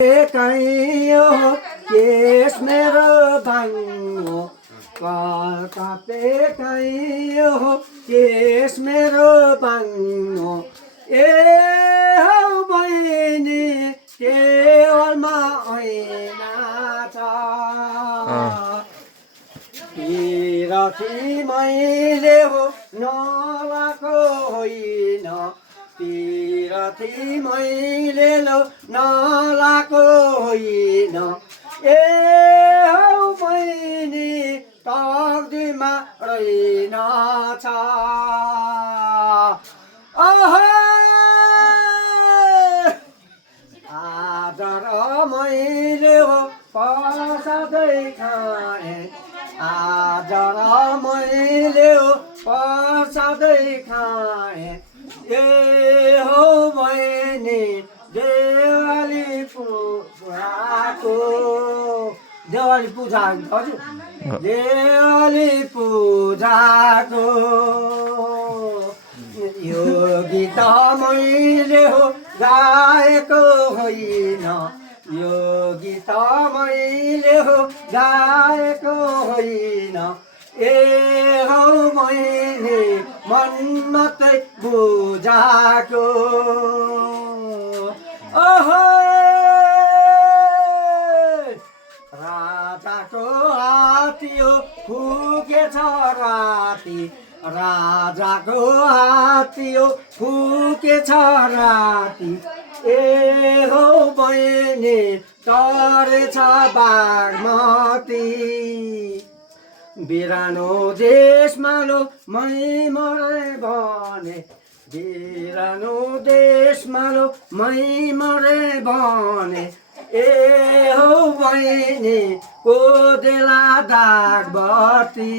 कहीँ हो केस मेरो भाङ्गो कलकत्ते कहीँ हो केस मेरो भाङ्गो ए हौ बहिनी केवलमा ऐन छ पिरथी मैले हो नलाको होइन पिरथी मैले नलाको होइन ए हौ बहिनी तकदीरमा रहेन छ आज र मैले हो प्रसादै खाएँ आज र मैले हो प्रसादै खाएँ ए हौ बहिनी देवाली पूजाको देवाली पूजा हजुर देवाली पूजाको यो गीत मैले हो गाएको होइन यो गीत मैले हो गाएको होइन ए हौ मैले मन मात्रै बुझाएको ओहो राजाको हात्ती हो फुकेछ राति राजाको हात्ती हो फुकेछ राति ए हौ बहिनी तरेछ बागमती बिरानो देशमा लो मै मरे भने बिरानो देशमा लो मै मरे भने ए हौ बहिनी कोदेला दागबत्ती